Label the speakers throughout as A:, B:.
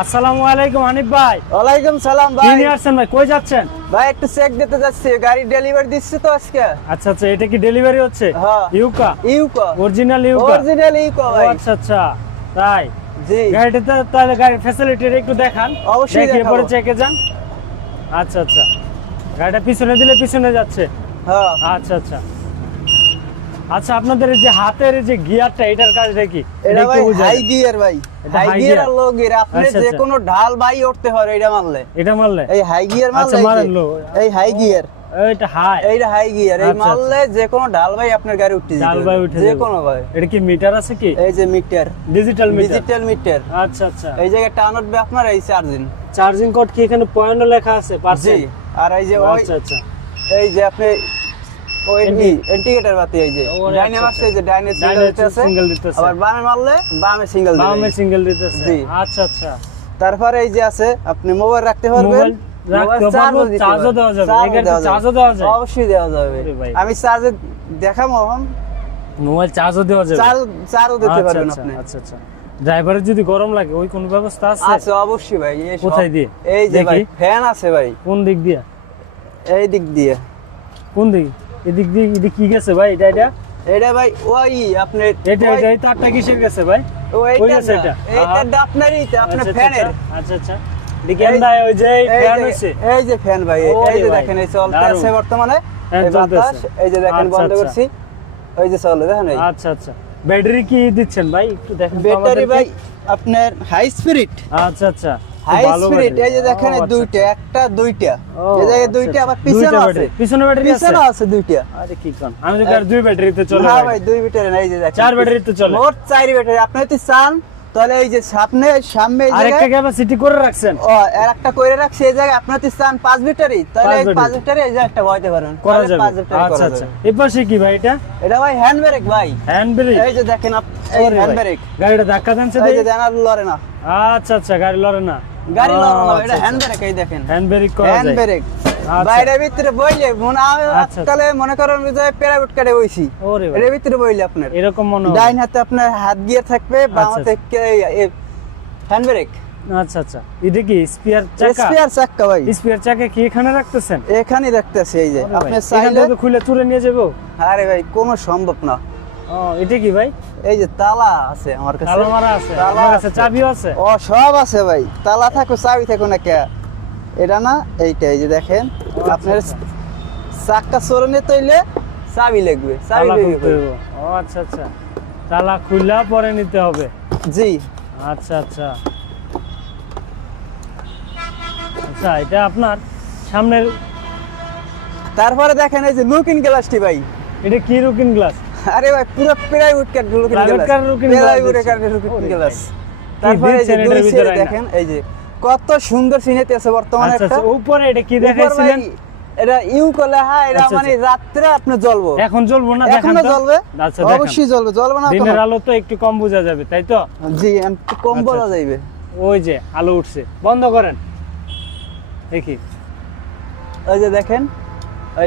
A: আসসালামু আলাইকুম হানিফ ভাই।
B: ওয়ালাইকুম সালাম ভাই।
A: নিয়ে আসছেন ভাই? কই যাচ্ছেন?
B: ভাই একটু চেক দিতে যাচ্ছি। গাড়ি ডেলিভারি দিচ্ছে তো আজকে।
A: আচ্ছা আচ্ছা এটা কি ডেলিভারি হচ্ছে?
B: হ্যাঁ।
A: ইউকা?
B: ইউকো।
A: অরিজিনাল ইউকা?
B: অরিজিনাল ইউকো ভাই।
A: আচ্ছা আচ্ছা। তাই?
B: জি।
A: গাড়িটা তাহলে গাড়ির ফ্যাসিলিটি একটু দেখান।
B: অবশ্যই দেখাবো।
A: পরে চেকে যান। আচ্ছা আচ্ছা। গাড়িটা পিছনে দিলে পিছনে যাচ্ছে।
B: হ্যাঁ।
A: আচ্ছা আচ্ছা। আচ্ছা আপনাদের যে হাতের যে গিয়ারটা এটার কাজ দেখি
B: এটা ভাই হাই গিয়ার ভাই। হাই গিয়ার আর লো গিয়ার আপনি
A: আচ্ছা,
B: যে
A: আচ্ছা।
B: কোনো ঢাল বাই উঠতে পারে এটা মারলে।
A: এটা মারলে?
B: এই হাই গিয়ার
A: আচ্ছা,
B: মারলে
A: মারেন
B: এই
A: লো।
B: এই হাই গিয়ার
A: এটা হাই
B: এইটা হাই গিয়ার এই
A: আচ্ছা, আচ্ছা।
B: মারলে যে কোনো ঢাল ভাই আপনার গাড়ি উঠতে যেতে
A: বাই
B: পারবে।
A: উঠে
B: যে
A: যাবে।
B: কোনো ভাই।
A: এটা কি মিটার আছে কি?
B: এই যে meter
A: digital meter
B: digital meter
A: আচ্ছা আচ্ছা।
B: এই জায়গায় টান উঠবে আপনার এই চার্জিং
A: চার্জিং কোড কি এখানে পয়েন্ট লেখা আছে? পার্সেন্ট
B: আর এই যে ওই
A: আচ্ছা আচ্ছা।
B: এই যে আপনি
A: Indi-
B: ইন্ডিকেটর বাতি এই যে
A: ও, আচ্ছা,
B: ডাইনে
A: আচ্ছা।
B: মারছে যে ডাইনে
A: ডাইনে
B: সিঙ্গেল দিতেছে। আবার বামে মারলে বামে সিঙ্গেল
A: বামে সিঙ্গেল দিতেছে। আচ্ছা আচ্ছা।
B: তারপরে এই যে আছে আপনি মোবাইল রাখতে পারবেন? অবশ্যই দেওয়া যাবে। আমি চার্জে দেখাবো
A: মোবাইল চার্জও দেওয়া যাবে।
B: চার্জও দিতে
A: আচ্ছা
B: পারবেন
A: আচ্ছা
B: আপনি।
A: আচ্ছা আচ্ছা। ড্রাইভারের যদি গরম লাগে ওই কোন ব্যবস্থা আছে?
B: আছে অবশ্যই ভাই এই
A: কোথায় দিয়ে?
B: এই যে ভাই ফ্যান আছে ভাই।
A: কোন দিক দিয়ে?
B: এই দিক দিয়ে।
A: কোন দিক? এদিক দিয়ে এদিক কি গেছে ভাই? এটা এটা?
B: এটা ভাই ওই আপনার
A: এটা এটা এই তারটা কিসের গেছে ভাই?
B: ওই
A: ওই গেছে এটা?
B: আপনারই তো, আপনার
A: আচ্ছা,
B: ফ্যানের।
A: আচ্ছা, আচ্ছা আচ্ছা। দেখেন ভাই ওই যে ফ্যান হইছে।
B: এই যে ফ্যান ভাই এই যে দেখেন এই চলতে আছে বর্তমানে। এই বাতাস এই যে দেখেন
A: আচ্ছা,
B: বন্ধ
A: আচ্ছা।
B: করছি। ওই যে চলে দেখেন
A: আচ্ছা আচ্ছা। ব্যাটারি কি দিচ্ছেন ভাই? একটু দেখেন
B: ব্যাটারি ভাই আপনার হাই স্পিরিট
A: আচ্ছা আচ্ছা।
B: হাই স্পিরিট এই যে দেখেন
A: আচ্ছা,
B: দুইটা একটা দুইটা। এই জায়গায়
A: আচ্ছা,
B: দুইটা
A: আচ্ছা।
B: আবার পিছনে আছে।
A: পিছনে ব্যাটারি আছে?
B: পিছনে আছে দুইটা।
A: আরে কি কোন? আমি তো দুই ব্যাটারিতে চলে
B: হ্যাঁ
A: ভাই?
B: দুই ব্যাটারি না এই যে দেখেন।
A: চার ব্যাটারিতে চলে।
B: মোট চার ব্যাটারি আপনি যদি চান তাহলে এই যে সামনে সামনে
A: আরেকটা ক্যাপাসিটি করে রাখছেন?
B: ও আর একটা রাখছি এই জায়গায়। আপনি তাহলে এই এই যে একটা বইতে পারেন।
A: করা যাবে। আচ্ছা আচ্ছা
B: যাবে।
A: এই পাশে কি ভাই এটা?
B: এটা ভাই হ্যান্ড ব্রেক ভাই।
A: হ্যান্ড ব্রেক
B: এই যে দেখেন আপ- এই হ্যান্ড ব্রেক
A: গাড়িটা ধাক্কা দেন সে
B: এই যে দেন আর লড়ে না।
A: আচ্ছা আচ্ছা গাড়ি লড়ে না।
B: গাড়ি লড়ে না
A: আচ্ছা,
B: এটা হ্যান্ড
A: আচ্ছা।
B: ব্রেক এই দেখেন।
A: হ্যান্ড ব্রেক করা
B: হ্যান্ড ব্রেক
A: আচ্ছা।
B: বাইরে ভিতরে বইলে মনে আমি
A: আচ্ছা।
B: আজকালে মনে করেন যে বইছি।
A: ওরে
B: এর ভিতরে বইলে আপনার।
A: এরকম মনে হয়
B: ডাইন হাতে আপনার হাত গিয়ে থাকবে বাম
A: আচ্ছা,
B: হাতে হ্যান্ড ব্রেক
A: আচ্ছা আচ্ছা। এটা কি স্পিয়ার চাকা?
B: স্পেয়ার চাক্কা ভাই।
A: স্পিয়ার চাকা কি এখানে রাখতেছেন?
B: এখানেই রাখতেছি এই যে। আপনি চাইলে
A: খুলে তুলে নিয়ে যাব?
B: আরে ভাই কোনো সম্ভব না।
A: ও এটা কি ভাই?
B: এই যে তালা আছে আমার কাছে।
A: তালা মারা আছে আমার কাছে। চাবিও আছে।
B: ও সব আছে ভাই। তালা থাকো চাবি থাকো না কে। এটা না এইটা এই যে দেখেন। আপনার। চাক্কা চরণে তৈলে চাবি লাগবে চাবি লাগবে
A: ও আচ্ছা আচ্ছা। তালা খুললা পরে নিতে হবে।
B: জি।
A: আচ্ছা আচ্ছা। আচ্ছা এটা আপনার সামনের
B: তারপরে দেখেন এই যে লুকিং গ্লাসটি ভাই।
A: এটা কি রুকিন গ্লাস
B: আরে ভাই পুরো গ্লাস গ্লাস
A: ভাই।
B: তারপরে এই যে দুই সাইডে দেখেন এই যে কত সুন্দর সিনেতে আছে বর্তমানে
A: আচ্ছা
B: একটা।
A: আচ্ছা উপরে এটা কি দেখাইছিলেন?
B: এটা ইউ করলে হ্যাঁ এটা
A: আচ্ছা,
B: মানে রাত্রে আপনি জ্বলবো।
A: এখন জ্বলবো না? এখনও
B: জ্বলবে। অবশ্যই জ্বলবে জ্বলবে না
A: দিনের আলো তো একটু কম বোঝা যাবে তাই তো?
B: জি একটু কম বলা
A: আচ্ছা।
B: যাইবে।
A: ওই যে আলো উঠছে। বন্ধ করেন। দেখি।
B: ওই যে দেখেন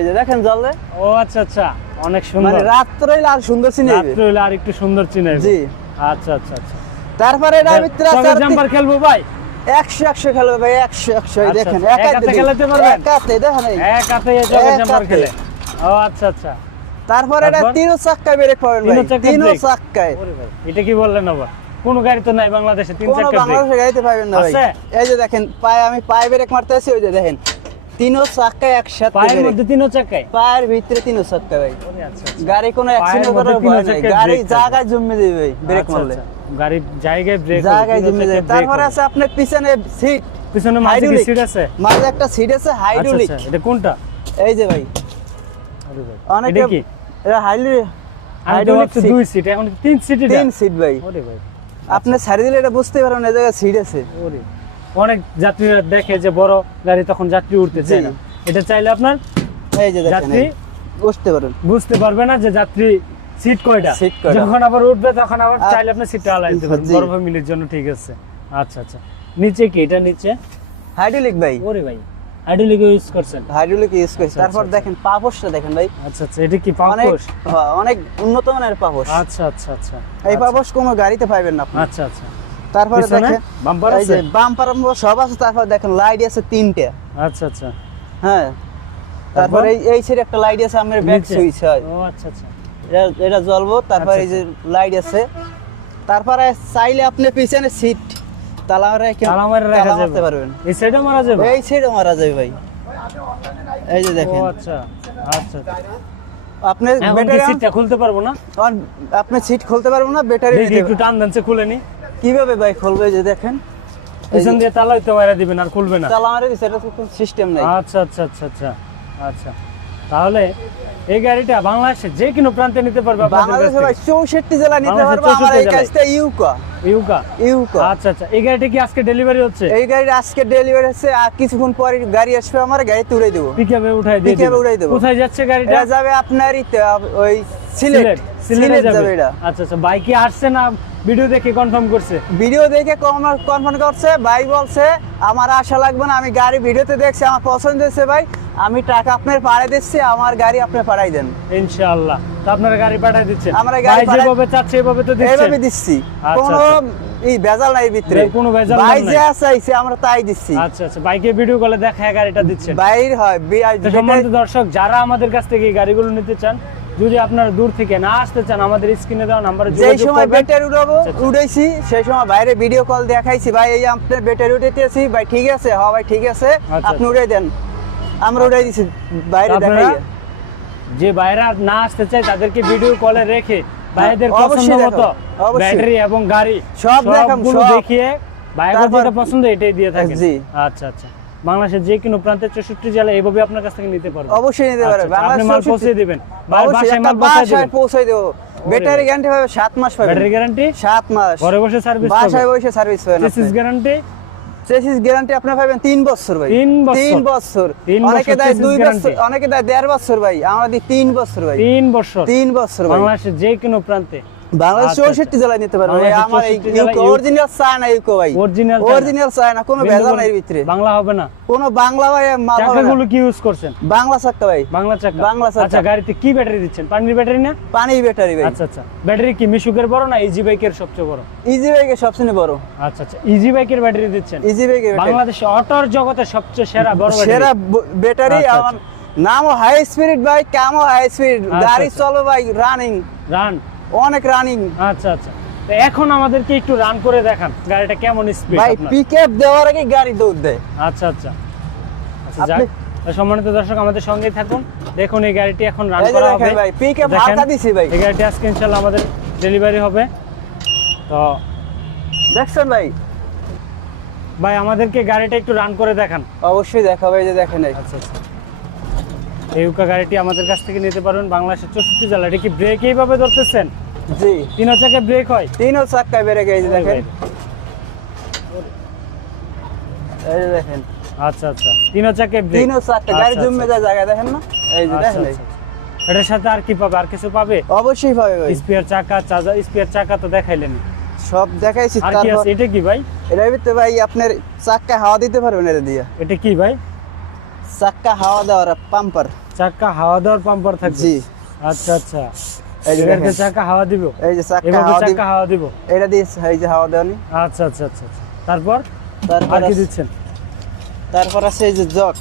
B: যে দেখেন জ্বলবে
A: ও আচ্ছা আচ্ছা। অনেক
B: মানে
A: সুন্দর
B: রাত্রে আর সুন্দর সিনেবে
A: রাত্রে আর একটু সুন্দর চিনে
B: জি।
A: আচ্ছা আচ্ছা আচ্ছা।
B: তারপরে এটা আছে আর
A: জাম্পার খেলব ভাই?
B: একশো একশো খেলবে ভাই একশো একশো।
A: আচ্ছা,
B: দেখেন
A: আচ্ছা। এক
B: একাতে
A: হাতে খেলাতে পারবেন?
B: একাতে দেখেন।
A: এক হাতে জাম্পার খেলে। ও আচ্ছা আচ্ছা।
B: তারপরে এটা? চাক্কায় ব্রেক পাবেন ভাই? চাক্কায়
A: এটা কি বললেন আবার? কোন গাড়ি তো নাই বাংলাদেশে তিন
B: কোনো
A: চাকা
B: বাংলাদেশে গাড়িতে পাবেন না ভাই। এই যে দেখেন পায়ে আমি পায়ে ব্রেক মারতে আছি ওই যে দেখেন। চাক্কায় একসাথে
A: পায়ের মধ্যে তিনও চাকায়?
B: পায়ের ভিতরে চাক্কা ভাই।
A: আচ্ছা আচ্ছা।
B: গাড়ি কোনো অ্যাক্সিডেন্ট করার ভয় নাই। গাড়ি জায়গায় জমে দেবে ভাই ব্রেক
A: আচ্ছা,
B: মারলে।
A: গাড়ির জায়গায় ব্রেক
B: জায়গায় জমে যাবে তারপরে আছে আপনার পিছনে সিট
A: পিছনে মাঝে কি সিট আছে?
B: মাঝে একটা সিট আছে হাইড্রোলিক
A: এটা কোনটা?
B: এই যে ভাই।
A: এটা কি?
B: এটা হাইড্রোলিক হাইড্রোলিক
A: দুই সিট এখন তিন সিট
B: তিন সিট ভাই।
A: ওরে ভাই।
B: আপনি ছাড়ি দিলে এটা বুঝতে পারবেন এই জায়গায় সিট আছে।
A: ওরে। অনেক যাত্রীরা দেখে যে বড় গাড়ি তখন যাত্রী উঠতে চায় না। এটা চাইলে আপনার
B: এই যে
A: যাত্রী
B: বুঝতে পারেন।
A: বুঝতে পারবে না যে যাত্রী সিট কয়টা। যখন আবার উঠবে তখন আবার চাইলে আপনি সিটটা আলাই দিতে পারবেন বড় ফ্যামিলির জন্য ঠিক আছে। আচ্ছা আচ্ছা। নিচে কি? এটা নিচে?
B: হাইড্রোলিক ভাই।
A: ওরে ভাই হাইড্রোলিক ইউজ করছেন।
B: হাইড্রোলিক ইউজ করেছি।
A: আচ্ছা,
B: তারপর
A: আচ্ছা,
B: দেখেন পাপোশটা দেখেন ভাই।
A: আচ্ছা আচ্ছা। এটা কি
B: অনেক
A: পাম্পোশ
B: হ্যাঁ, অনেক উন্নত মানের পাপোশ।
A: আচ্ছা আচ্ছা আচ্ছা।
B: এই
A: আচ্ছা,
B: পাপোশ কোনো গাড়িতে পাবেন না আপনি।
A: আচ্ছা আচ্ছা।
B: তারপরে দেখেন
A: বাম্পার আছে?
B: বাম্পার সব আছে তারপর দেখেন লাইট আছে তিনটে।
A: আচ্ছা আচ্ছা।
B: হ্যাঁ। তারপর এই সাইডে একটা লাইট আছে আমার ব্যাক সুইচ হয়।
A: ও আচ্ছা আচ্ছা।
B: এটা এটা জ্বলবো তারপর
A: আচ্ছা,
B: এই যে লাইট আছে। তারপরে চাইলে আপনি পিছনে সিট তালা রেখে
A: তালা মারে রাখা যাবে।
B: পারবেন।
A: এই সাইডে মারা যাবে?
B: এই সাইডে মারা যাবে ভাই। এই যে
A: ও
B: দেখেন
A: আচ্ছা আচ্ছা।
B: আপনি ব্যাটারি
A: সিটটা খুলতে পারব না?
B: আপনি সিট খুলতে পারবেন না ব্যাটারি
A: একটু টান দেন খুলে নি।
B: কীভাবে ভাই খুলবে যে দেখেন?
A: পিছন দিয়ে তালা হইতে মারা দিবেন আর খুলবে না।
B: তালা মারে দিছে এটা তো কোনো সিস্টেম নাই।
A: আচ্ছা আচ্ছা আচ্ছা আচ্ছা আচ্ছা। তাহলে এই গাড়িটা বাংলাদেশে যে কোনো প্রান্তে নিতে পারবে
B: বাংলাদেশে ভাই
A: থেকে?
B: চৌষট্টি জেলা নিতে পারব আমার এই কাজটা ইউকা।
A: ইউকা?
B: ইউকা।
A: আচ্ছা আচ্ছা এই গাড়িটা কি আজকে ডেলিভারি হচ্ছে?
B: এই গাড়ি আজকে ডেলিভারি হচ্ছে আর কিছুক্ষণ পরে গাড়ি আসবে আমার গাড়ি তুলে দেবো।
A: পিকআপে উঠাই দিয়ে
B: এ উঠাই দেবো।
A: কোথায় যাচ্ছে গাড়িটা?
B: এটা যাবে আপনারই ওই সিলেটে।
A: সিলেট।
B: যাবে এটা।
A: আচ্ছা আচ্ছা বাইকে আসছে না ভিডিও দেখে কনফার্ম করছে।
B: ভিডিও দেখে কনফার্ম করছে ভাই বলছে আমার আশা লাগবে না আমি গাড়ি ভিডিওতে দেখছি আমার পছন্দ হয়েছে ভাই আমি টাকা আপনার পাড়াই দিচ্ছি আমার গাড়ি আপনি পাড়াই দেন।
A: ইনশাআল্লাহ। তো আপনারা গাড়ি পাঠিয়ে দিচ্ছেন?
B: আমরা গাড়ি
A: যেভাবে চাচ্ছে এভাবে তো দিচ্ছেন
B: এইভাবে দিচ্ছি।
A: আচ্ছা,
B: কোনো এই ভেজাল নাই ভিতরে।
A: কোনো ভেজাল নাই ভাই।
B: যে চাইছে আমরা তাই দিচ্ছি।
A: আচ্ছা আচ্ছা। বাইকে ভিডিও কলে দেখায় গাড়িটা দিচ্ছেন।
B: বাইর হয়
A: সম্মানিত দর্শক যারা আমাদের কাছ থেকে এই গাড়িগুলো নিতে চান যদি আপনারা দূর থেকে না আসতে চান আমাদের স্ক্রিনে দেওয়া নাম্বারে
B: যেই সময় ব্যাটারি
A: আচ্ছা, আচ্ছা।
B: সেই সময় বাইরে ভিডিও কল দেখাইছি ভাই এই আপনার ব্যাটারি উঠেতেছি ভাই ঠিক আছে হ্যাঁ ভাই ঠিক আছে
A: আচ্ছা,
B: আপনি উঠাই দেন। আমরা উঠাই দিছি বাইরে দেখাই
A: যে বাইরে না আসতে চায় তাদেরকে ভিডিও কলে রেখে
B: হ্যাঁ,
A: পছন্দ
B: অবশ্যই
A: মতো ব্যাটারি এবং গাড়ি
B: সব দেখাম, সব।
A: দেখিয়ে বাইরে যেটা পছন্দ এটাই দিয়ে থাকেন।
B: জি।
A: আচ্ছা আচ্ছা। বাংলাদেশের যে কোনো প্রান্তে চৌষট্টি জেলা এইভাবে আপনার কাছ থেকে নিতে পারবেন
B: অবশ্যই নিতে
A: আচ্ছা,
B: পারে
A: আচ্ছা, আপনি মাল পৌঁছে দিবেন। বাসায় মাল পৌঁছে
B: দেবো। ব্যাটারি গ্যারান্টি পাবে সাত মাস পাবে
A: ব্যাটারি গ্যারান্টি
B: সাত মাস।
A: ঘরে বসে সার্ভিস
B: বাসায় বসে সার্ভিস পাবেন
A: চেসিস গ্যারান্টি
B: চেসিস গ্যারান্টি আপনি পাবেন তিন বছর ভাই।
A: তিন বছর?
B: তিন বছর। অনেকে দেয় দুই বছর অনেকে দেয় দেড় বছর ভাই। আমরা দিই তিন বছর ভাই।
A: তিন বছর।
B: তিন বছর
A: বাংলাদেশের যে কোনো প্রান্তে।
B: বাংলাদেশ
A: আচ্ছা,
B: চৌষট্টি জেলায় নিতে পারবে। আমার এই
A: 64 জেলায়
B: ইউকো অরিজিনাল চায় না ইউকো ভাই।
A: Original
B: অরিজিনাল চায় কোনো ভেজাল নাই এর ভিতরে।
A: বাংলা হবে না।
B: কোনো বাংলা ভাই মাল
A: চাকাগুলো কি ইউজ করছেন?
B: বাংলা চাক্কা ভাই।
A: বাংলা চাকা।
B: বাংলা চাকা।
A: আচ্ছা গাড়িতে কি ব্যাটারি দিচ্ছেন? পানির ব্যাটারি না?
B: পানি ব্যাটারি ভাই।
A: আচ্ছা আচ্ছা। ব্যাটারি কি মিশুকের বড় না ইজি বাইকের সবচেয়ে বড়?
B: ইজি বাইকের সবচেয়ে বড়।
A: আচ্ছা আচ্ছা। ইজি বাইকের ব্যাটারি দিচ্ছেন?
B: ইজি বাইকের ব্যাটারি
A: অটোর জগতে সবচেয়ে সেরা বড় ব্যাটারি
B: সেরা ব্যাটারি
A: আচ্ছা,
B: আমার নামও হাই স্পিড ভাই। কামও হাই স্পিড
A: আচ্ছা,
B: গাড়ি
A: আচ্ছা।
B: চলো ভাই রানিং
A: রান
B: অনেক রানিং
A: আচ্ছা আচ্ছা। এখন আমাদেরকে একটু রান করে দেখান গাড়িটা কেমন স্পিড
B: ভাই পিকআপ দেওয়ার আগে গাড়ি দৌড় দেয়।
A: আচ্ছা আচ্ছা। আচ্ছা
B: আপনি-
A: সম্মানিত দর্শক আমাদের সঙ্গেই থাকুন। দেখুন এই গাড়িটি এখন রান করা হবে।
B: ভাই, pick-up
A: দেখেন,
B: দিছি ভাই।
A: এই গাড়িটি আজকে ইনশাল্লাহ আমাদের ডেলিভারি হবে। তো
B: দেখছেন ভাই?
A: ভাই আমাদেরকে গাড়িটা একটু রান করে দেখান।
B: অবশ্যই দেখাবে এই যে দেখেন
A: আচ্ছা আচ্ছা। এই উকা গাড়িটি আমাদের কাছ থেকে নিতে পারবেন বাংলাদেশের চৌষট্টি জেলা। এটা কি ব্রেক এইভাবে ধরতেছেন?
B: জি।
A: তিন চাকায় ব্রেক হয়?
B: তিনও চাক্কায় বেড়ে গেছে এই দেখেন। এই দেখেন।
A: আচ্ছা আচ্ছা। তিন চাকায় ব্রেক
B: তিনও চাক্কা গাড়ি জমে যায় জায়গায় দেখেন না? এই যে
A: আচ্ছা,
B: দেখেন।
A: আচ্ছা, আচ্ছা। এটার সাথে আর কি পাবে? আর কিছু পাবে?
B: অবশ্যই পাবে ভাই।
A: স্পিয়ার চাকা চার্জার স্পিয়ার চাকা তো দেখাইলেন।
B: সব দেখাইছি তারপর
A: আছে? এটা কি ভাই?
B: এটার ভিতরে ভাই আপনার চাক্কা হাওয়া দিতে পারবেন এটা দিয়ে।
A: এটা কি ভাই?
B: চাক্কা হাওয়া দেওয়ার পাম্পার
A: চাকা হাওয়া দেওয়ার পাম্পার থাকবে।
B: জি।
A: আচ্ছা আচ্ছা।
B: এই যে
A: এটাকে
B: দেখেন।
A: চাকা হাওয়া দিব?
B: এই যে চাক্কা হাওয়া দিব।
A: হাওয়া দিব?
B: এটা দিয়ে এই যে হাওয়া দেওয়ানি।
A: আচ্ছা আচ্ছা আচ্ছা। তারপর?
B: তারপর
A: কি
B: আছে-
A: দিচ্ছেন?
B: তারপর আছে এই যে জগ।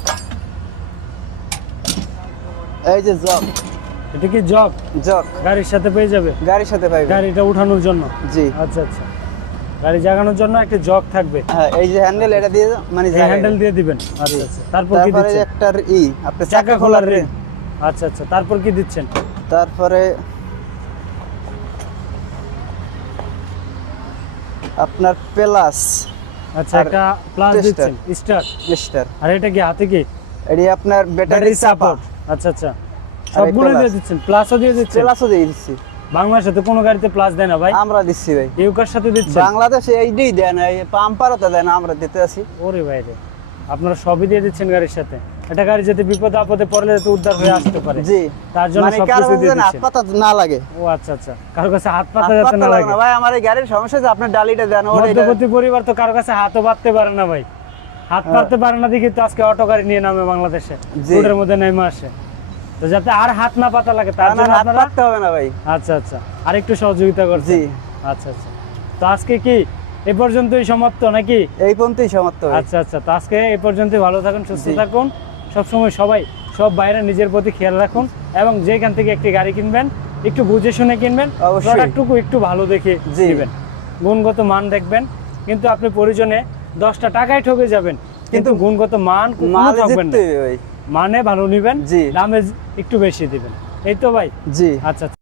B: এই যে জগ।
A: এটা কি জগ?
B: জগ।
A: গাড়ির সাথে পেয়ে যাবে?
B: গাড়ির সাথে
A: গাড়িটা উঠানোর জন্য?
B: জি।
A: আচ্ছা আচ্ছা। গাড়ি জাগানোর জন্য একটা জগ থাকবে।
B: হ্যাঁ এই যে হ্যান্ডেল এটা দিয়ে মানে
A: এই হ্যান্ডেল দিয়ে দিবেন। আচ্ছা আচ্ছা। তারপর কি দিচ্ছেন?
B: একটা ই আপনি
A: চাকা খোলার রিং আচ্ছা আচ্ছা। তারপর কি দিচ্ছেন?
B: তারপরে আপনার প্লাস।
A: আচ্ছা একটা প্লাস। দিচ্ছেন স্টার।
B: স্টার
A: আর এটা কি হাতে কি?
B: এটি আপনার ব্যাটারি সাপোর্ট
A: আচ্ছা আচ্ছা। সবগুলো। দিয়ে দিচ্ছেন প্লাসও দিয়ে দিচ্ছেন?
B: প্লাসও দিয়ে দিচ্ছি।
A: বাংলাদেশে তো কোনো গাড়িতে প্লাস দেয় না ভাই।
B: আমরা দিচ্ছি ভাই।
A: ইউকার সাথে দিচ্ছেন
B: বাংলাদেশে এইটাই দেয় না এই পাম্পারও তো দেয় না আমরা দিতে আছি।
A: ওরে বাইরে আপনারা সবই দিয়ে দিচ্ছেন গাড়ির সাথে। এটা গাড়ি বিপদ আপদে পড়লে উদ্ধার হয়ে আসতে পারে।
B: জি
A: তার জন্য
B: মানে
A: সবকিছু
B: কারও
A: দিয়ে
B: কাছে হাত পাতা না লাগে।
A: ও আচ্ছা আচ্ছা কারও কাছে হাত পাতা যাতে না
B: লাগে ভাই আমার এই গাড়ির সমস্যা আছে আপনার ডালিটা দেন ওর
A: মধ্যবর্তী পরিবার তো কারও কাছে হাতও বাঁধতে পারে না ভাই। হাত পাততে পারে না দেখি তো আজকে অটো গাড়ি নিয়ে নামে বাংলাদেশে। রোডের মধ্যে নেমে আসে। তো যাতে আর হাত না পাতা লাগে তার জন্য আপনারা
B: পাততে হবে না ভাই।
A: আচ্ছা আচ্ছা আর একটু সহযোগিতা করছি আচ্ছা আচ্ছা। তো আজকে কি এ পর্যন্তই সমাপ্ত নাকি?
B: এই পর্যন্তই সমাপ্ত
A: আচ্ছা আচ্ছা তো আজকে এই পর্যন্তই ভালো থাকুন সুস্থ থাকুন। সবসময় সবাই সব বাইরে নিজের প্রতি খেয়াল রাখুন এবং যেখান থেকে একটি গাড়ি কিনবেন একটু বুঝে শুনে কিনবেন। প্রোডাক্টটুকু একটু ভালো দেখে
B: জি।
A: নেবেন। গুণগত মান দেখবেন কিন্তু আপনি প্রয়োজনে দশটা টাকায় ঠকে যাবেন কিন্তু গুণগত মান থাকবেন না। মানে ভালো নিবেন
B: জি।
A: দামে একটু বেশি দিবেন। এই তো ভাই?
B: জি।
A: আচ্ছা